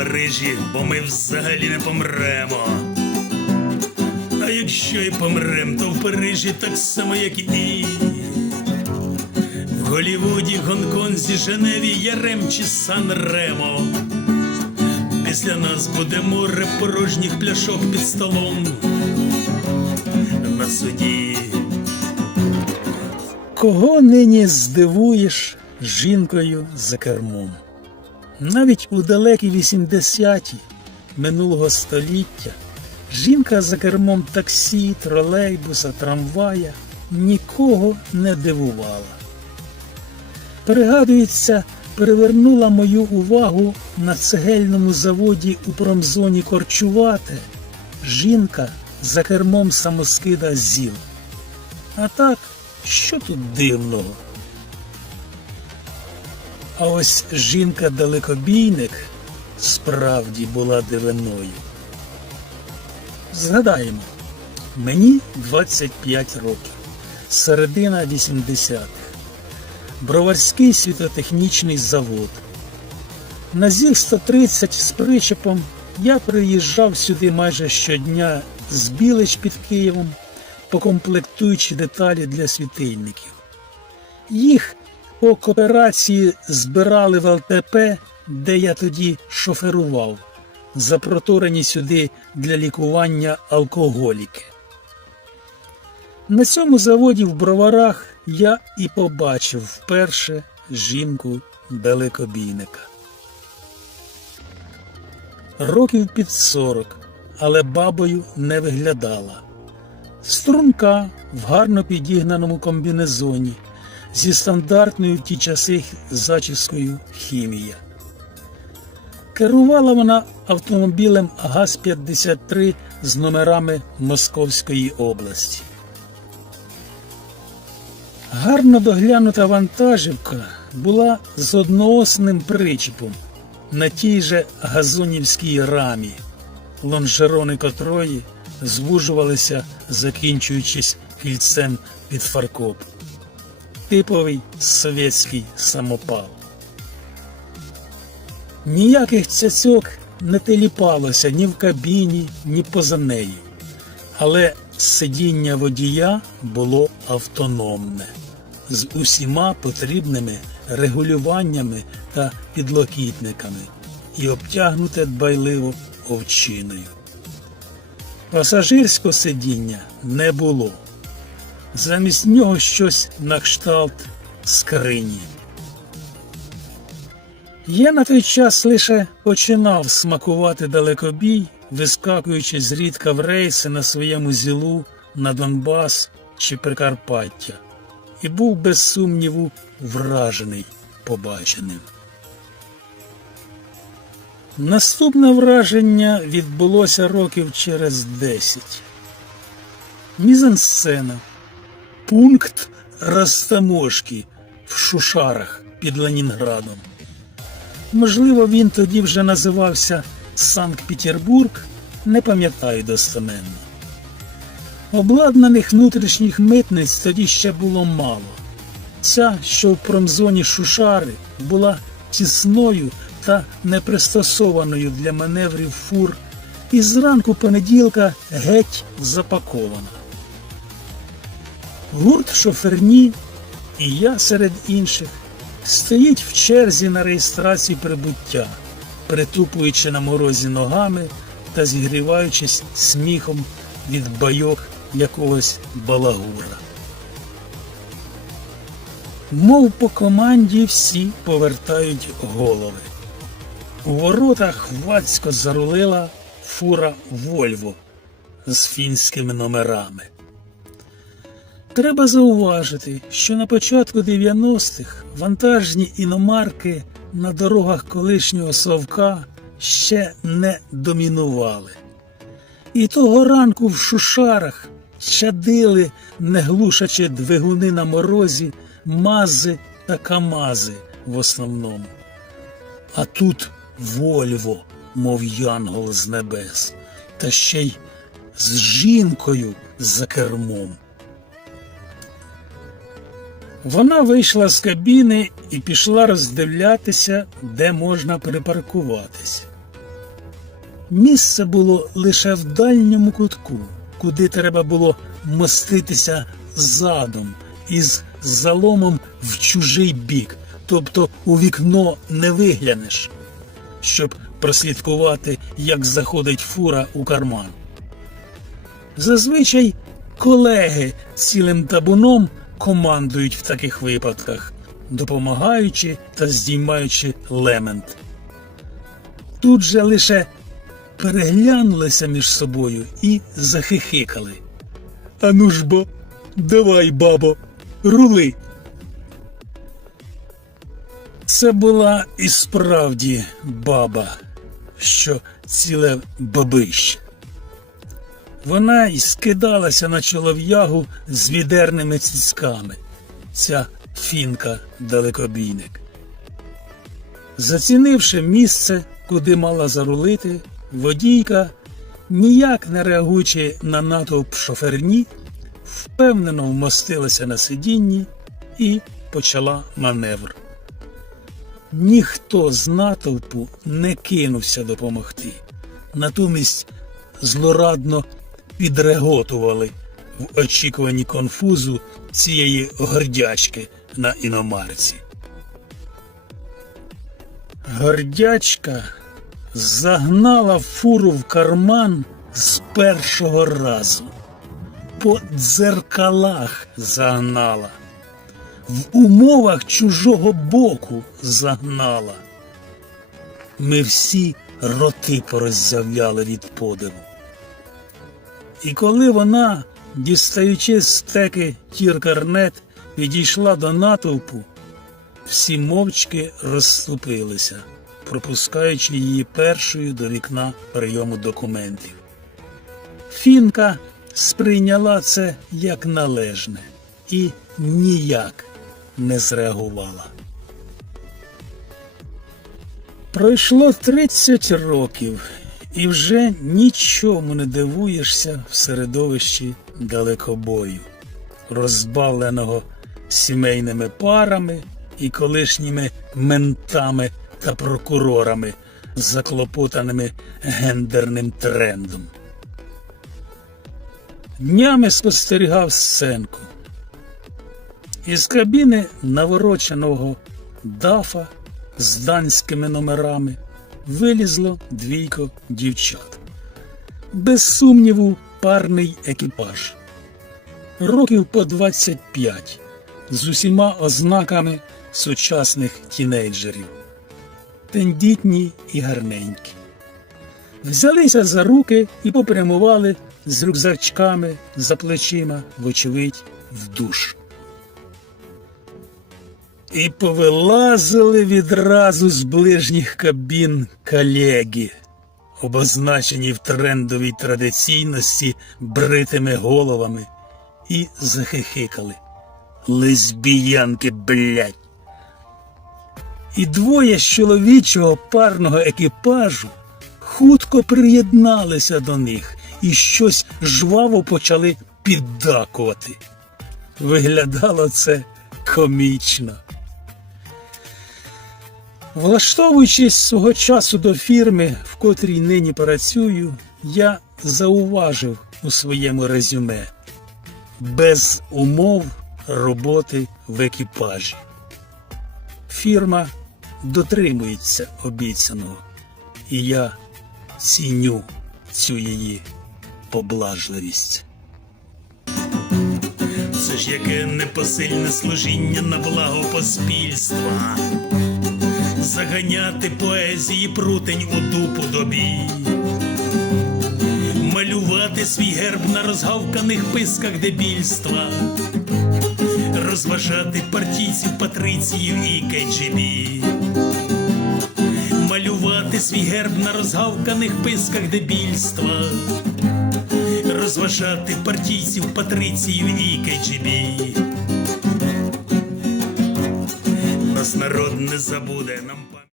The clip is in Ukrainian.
Парижі, бо ми взагалі не помремо. А якщо й помрем, то в Парижі так само, як і. В Голівуді, Гонконзі, Женеві, Ярем чи Сан-Ремо. Після нас буде море порожніх пляшок під столом. На суді. Кого нині здивуєш жінкою за кермом? Навіть у далекі 80-ті минулого століття жінка за кермом таксі, тролейбуса, трамвая нікого не дивувала. Пригадується, перевернула мою увагу на цегельному заводі у промзоні Корчувате жінка за кермом самоскида ЗІЛ. А так, що тут дивного? А ось жінка-далекобійник справді була дивиною. Згадаємо, мені 25 років, середина 80-х, Броварський світотехнічний завод. На ЗІЛ 130 з причепом я приїжджав сюди майже щодня з Білич під Києвом по комплектуючі деталі для світильників. Їх по кооперації збирали в ЛТП, де я тоді шоферував, запроторені сюди для лікування алкоголіки. На цьому заводі в броварах я і побачив вперше жінку далекобійника. Років під сорок, але бабою не виглядала. Струнка в гарно підігнаному комбінезоні зі стандартною в ті часи зачіскою хімія. Керувала вона автомобілем ГАЗ-53 з номерами Московської області. Гарно доглянута вантажівка була з одноосним причепом на тій же газонівській рамі, лонжерони котрої звужувалися, закінчуючись кільцем під фаркоп. Типовий совєтський самопал. Ніяких цяцьок не теліпалося ні в кабіні, ні поза нею. Але сидіння водія було автономне, з усіма потрібними регулюваннями та підлокітниками і обтягнуте дбайливо овчиною. Пасажирського сидіння не було. Замість нього щось на кшталт скрині. Я на той час лише починав смакувати далекобій, вискакуючи зрідка в рейси на своєму зілу на Донбас чи Прикарпаття, і був без сумніву вражений побаченим. Наступне враження відбулося років через десять. Мізансцена. Пункт розтаможки в Шушарах під Ленінградом. Можливо, він тоді вже називався Санкт-Петербург, не пам'ятаю достеменно. Обладнаних внутрішніх митниць тоді ще було мало. Ця, що в промзоні Шушари, була тісною та непристосованою для маневрів фур, і зранку понеділка геть запакована. Гурт шоферні, і я серед інших, стоїть в черзі на реєстрацію прибуття, притупуючи на морозі ногами та зігріваючись сміхом від байок якогось балагура. Мов по команді всі повертають голови. У воротах хвацько зарулила фура Вольво з фінськими номерами. Треба зауважити, що на початку 90-х вантажні іномарки на дорогах колишнього Совка ще не домінували. І того ранку в шушарах чадили, не глушачи двигуни на морозі, мази та камази в основному. А тут Вольво, мов янгол з небес, та ще й з жінкою за кермом. Вона вийшла з кабіни і пішла роздивлятися, де можна припаркуватись. Місце було лише в дальньому кутку, куди треба було моститися задом із заломом в чужий бік, тобто у вікно не виглянеш, щоб прослідкувати, як заходить фура у карман. Зазвичай колеги цілим табуном командують в таких випадках, допомагаючи та здіймаючи лемент. Тут же лише переглянулися між собою і захихикали. Ану ж бо, давай, бабо, рули. Це була і справді баба, що ціле бабище. Вона й скидалася на чолов'ягу з відерними цицьками, ця фінка далекобійник. Зацінивши місце, куди мала зарулити, водійка, ніяк не реагуючи на натовп шоферні, впевнено вмостилася на сидінні і почала маневр. Ніхто з натовпу не кинувся допомогти. Натомість злорадно підреготували в очікуванні конфузу цієї гордячки на іномарці. Гордячка загнала фуру в карман з першого разу. По дзеркалах загнала, в умовах чужого боку загнала. Ми всі роти пороззявляли від подиву. І коли вона, дістаючи стеки тіркарнет, підійшла до натовпу, всі мовчки розступилися, пропускаючи її першою до вікна прийому документів. Фінка сприйняла це як належне і ніяк не зреагувала. Пройшло 30 років, і вже нічому не дивуєшся в середовищі далекобою, розбавленого сімейними парами і колишніми ментами та прокурорами, заклопотаними гендерним трендом. Днями спостерігав сценку. Із кабіни навороченого дафа з данськими номерами вилізло двійко дівчат. Без сумніву, парний екіпаж. Років по 25 з усіма ознаками сучасних тінейджерів. Тендітні і гарненькі. Взялися за руки і попрямували з рюкзачками за плечима, вочевидь, в душ. І повилазили відразу з ближніх кабін колеги, обозначені в трендовій традиційності бритими головами, і захихикали. Лесбіянки, блядь. І двоє з чоловічого парного екіпажу хутко приєдналися до них і щось жваво почали піддакувати. Виглядало це комічно. Влаштовуючись свого часу до фірми, в котрій нині працюю, я зауважив у своєму резюме без умов роботи в екіпажі. Фірма дотримується обіцяного, і я ціню цю її поблажливість. Це ж яке непосильне служіння на благо поспільства. Заганяти поезії прутень у дупу добі. Малювати свій герб на розгавканих писках дебільства. Розважати партійців, патриціїв і КГБ. Малювати свій герб на розгавканих писках дебільства розважати партійців, патриціїв і КГБ. Не забуде нам.